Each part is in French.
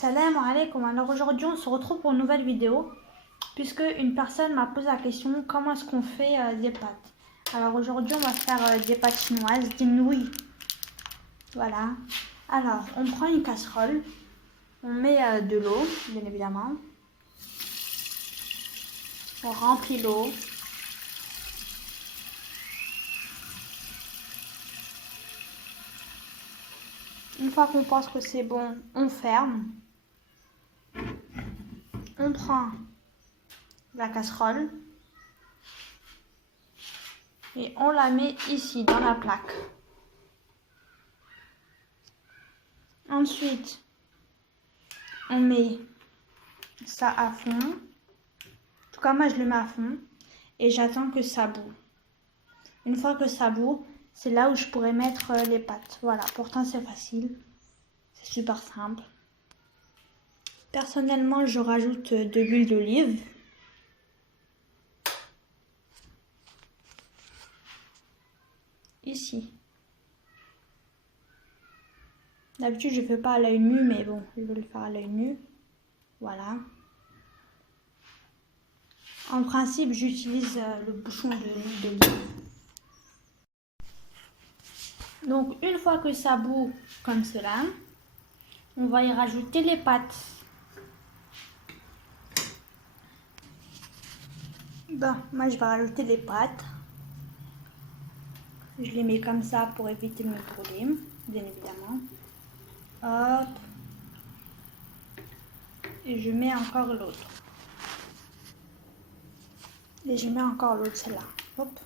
Salam alaikum. Alors aujourd'hui on se retrouve pour une nouvelle vidéo puisque une personne m'a posé la question comment est-ce qu'on fait des pâtes. Alors aujourd'hui on va faire des pâtes chinoises, des nouilles. Voilà. Alors on prend une casserole, on met de l'eau bien évidemment, on remplit l'eau. Une fois qu'on pense que c'est bon, on ferme. On prend la casserole et on la met ici dans la plaque. Ensuite, on met ça à fond. En tout cas, moi je le mets à fond et j'attends que ça bout. Une fois que ça bout, c'est là où je pourrais mettre les pâtes. Voilà, pourtant c'est facile. C'est super simple. Personnellement, je rajoute de l'huile d'olive. Ici. D'habitude, je ne fais pas à l'œil nu, mais bon, je vais le faire à l'œil nu. Voilà. En principe, j'utilise le bouchon de l'huile d'olive. Donc, une fois que ça bout comme cela, on va y rajouter les pâtes. Bon, moi je vais rajouter les pâtes. Je les mets comme ça pour éviter de me brûler, bien évidemment. Hop. Et je mets encore l'autre. Et je mets encore l'autre, celle-là. Hop.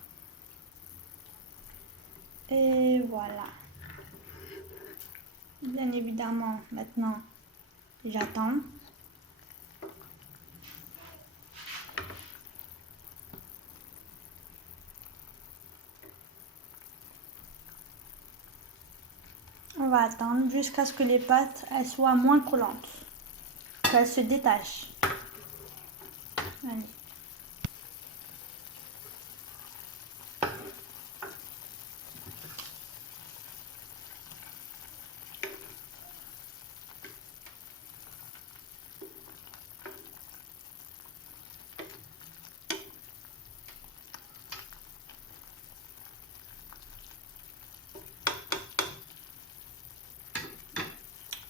Et voilà. Bien évidemment, maintenant, j'attends. On va attendre jusqu'à ce que les pâtes elles soient moins collantes. Qu'elles se détachent. Allez.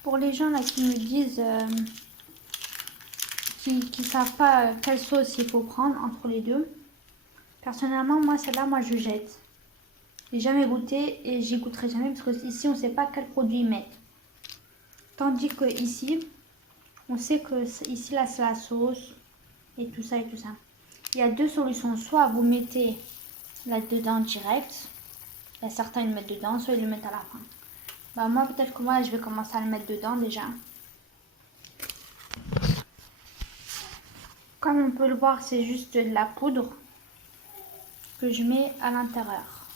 Pour les gens là qui me disent qui savent pas quelle sauce il faut prendre entre les deux, personnellement moi celle-là je jette. J'ai jamais goûté et j'y goûterai jamais parce que ici on sait pas quel produit ils mettent. Tandis que ici on sait que ici là c'est la sauce et tout ça et tout ça. Il y a deux solutions, soit vous mettez là-dedans direct, il y a certains ils le mettent dedans, soit ils le mettent à la fin. Bah moi peut-être que moi je vais commencer à le mettre dedans déjà. Comme on peut le voir, c'est juste de la poudre que je mets à l'intérieur.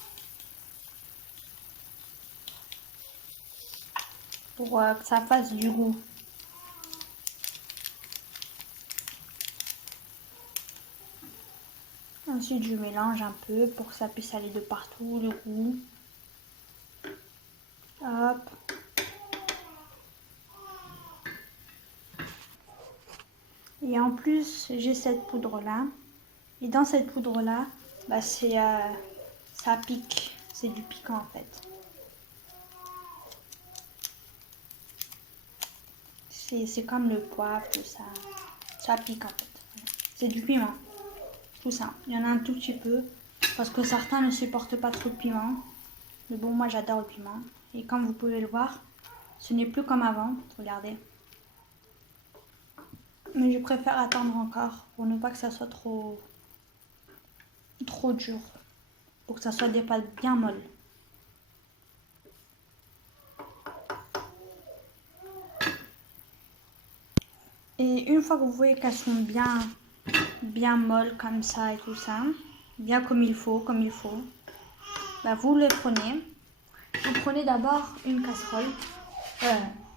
Pour que ça fasse du goût. Ensuite je mélange un peu pour que ça puisse aller de partout le goût. Hop. Et en plus, j'ai cette poudre-là. Et dans cette poudre-là, bah ça pique. C'est du piquant en fait. C'est comme le poivre, tout ça. Ça pique en fait. C'est du piment. Tout ça. Il y en a un tout petit peu. Parce que certains ne supportent pas trop de piment. Mais bon, moi j'adore le piment. Et comme vous pouvez le voir, ce n'est plus comme avant. Regardez. Mais je préfère attendre encore pour ne pas que ça soit trop dur. Pour que ça soit des pâtes bien molles. Et une fois que vous voyez qu'elles sont bien molles comme ça et tout ça, bien comme il faut, bah vous les prenez. Vous prenez d'abord une casserole.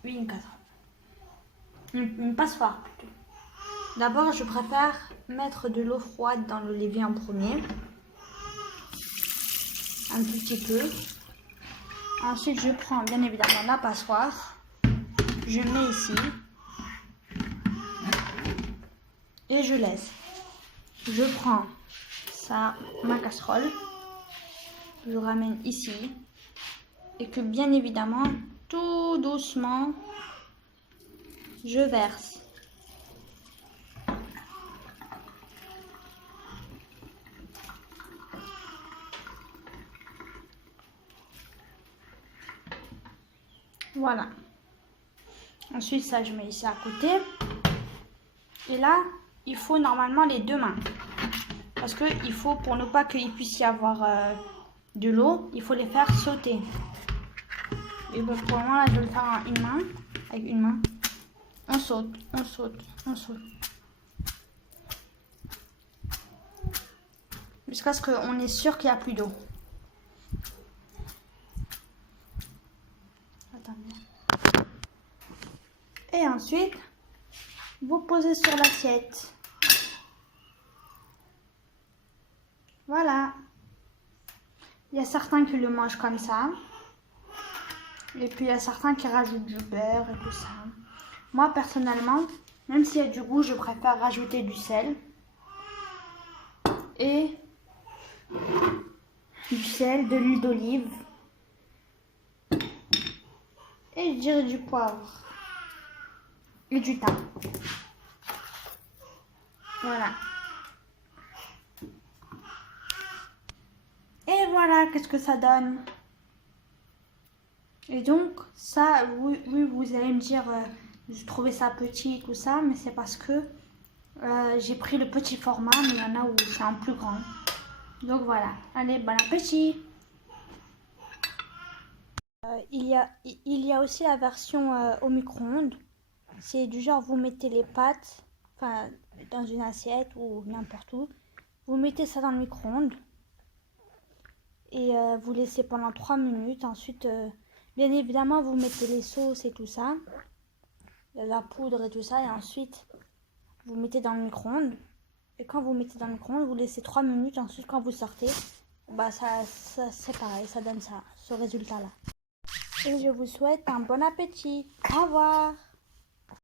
Oui, une casserole. Une passoire plutôt. D'abord, je préfère mettre de l'eau froide dans le l'évier en premier. Un tout petit peu. Ensuite, je prends bien évidemment la passoire. Je mets ici. et je laisse. Je prends ça, ma casserole, je ramène ici et que bien évidemment, tout doucement, je verse. Voilà. Ensuite, ça, je mets ici à côté. Et là, il faut normalement les deux mains. Parce que il faut, pour ne pas qu'il puisse y avoir de l'eau, il faut les faire sauter. Et pour le moment, là, je vais le faire en une main. Avec une main. On saute, on saute, on saute. Jusqu'à ce qu'on est sûr qu'il n'y a plus d'eau. Et ensuite, vous posez sur l'assiette. Voilà. Il y a certains qui le mangent comme ça. Et puis il y a certains qui rajoutent du beurre et tout ça. Moi personnellement, même s'il y a du goût, je préfère rajouter du sel. Et du sel, de l'huile d'olive. Et je dirais du poivre. Et du thym. Voilà. Et voilà, qu'est-ce que ça donne. Et donc, ça, oui, vous allez me dire, je trouvais ça petit, tout ça, mais c'est parce que j'ai pris le petit format, mais il y en a où c'est en plus grand. Donc voilà, allez, bon appétit. Il y a aussi la version au micro-ondes. C'est du genre, vous mettez les pâtes, enfin, dans une assiette ou n'importe où. Vous mettez ça dans le micro-ondes. Et vous laissez pendant 3 minutes. Ensuite, bien évidemment, vous mettez les sauces et tout ça. La poudre et tout ça. Et ensuite, vous mettez dans le micro-ondes. Et quand vous mettez dans le micro-ondes, vous laissez 3 minutes. Ensuite, quand vous sortez, bah ça c'est pareil. Ça donne ça, ce résultat-là. Et je vous souhaite un bon appétit. Au revoir.